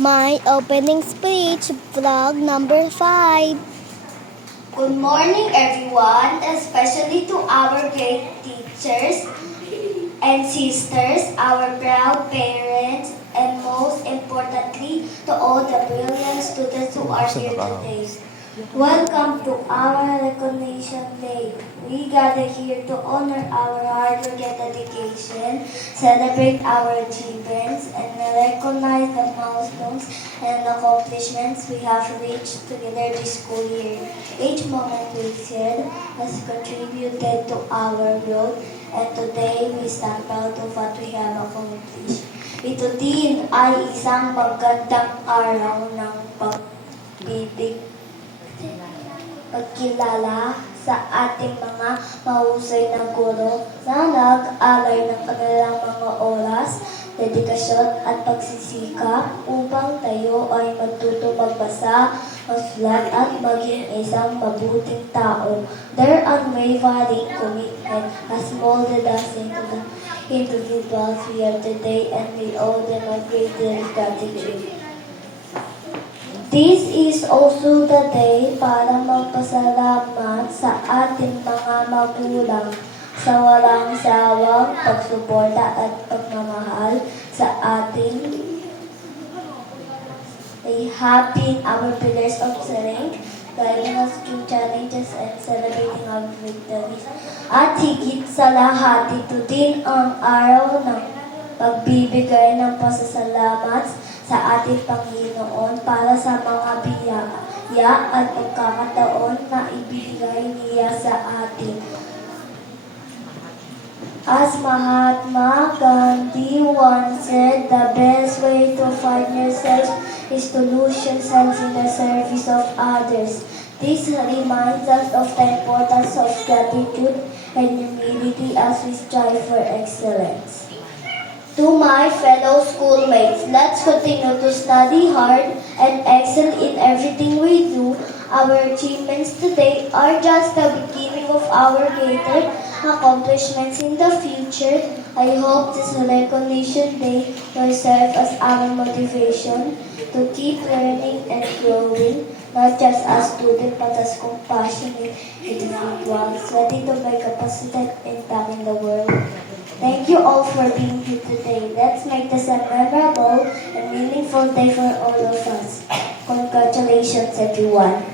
my opening speech, vlog number 5. Good morning, everyone, especially to our great teachers and sisters, our proud parents, and most importantly, to all the brilliant students who are here today. Welcome to our Recognition Day. We gather here to honor our hard work and dedication, celebrate our achievements, and recognize the milestones and accomplishments we have reached together this school year. Each moment we shared has contributed to our growth, and today we stand proud of what we have accomplished. Ito din ay isang magandang araw ng pagkilala sa ating mga mahusay na guro na nag-alay ng kanilang mga oras, dedikasyon at pagsisikap upang tayo ay matuto magbasa, magsulat at maging isang mabuting tao. Their unwavering commitment has molded us into the individuals we are today, and we owe them a great deal of gratitude. This is also the day para magpasalamat sa ating mga magulang sa walang sawang pagsuporta at pagmamahal sa ating they have been our pillars of strength, guiding us through challenges and celebrating our victories. At higit sa lahat, ito din ang araw ng pagbibigay ng pasasalamat sa ating Panginoon para sa mga biyaya at pagkakataon na ibigay niya sa atin. As Mahatma Gandhi once said, the best way to find yourself is to lose yourself in the service of others. This reminds us of the importance of gratitude and humility as we strive for excellence. To my fellow schoolmates, let's continue to study hard and excel in everything we do. Our achievements today are just the beginning of our greater accomplishments in the future. I hope this Recognition Day will serve as our motivation to keep learning and growing, not just as students but as compassionate individuals ready to make a positive impact in the world. Thank you all for being here today. Let's make this a memorable and meaningful day for all of us. Congratulations, everyone.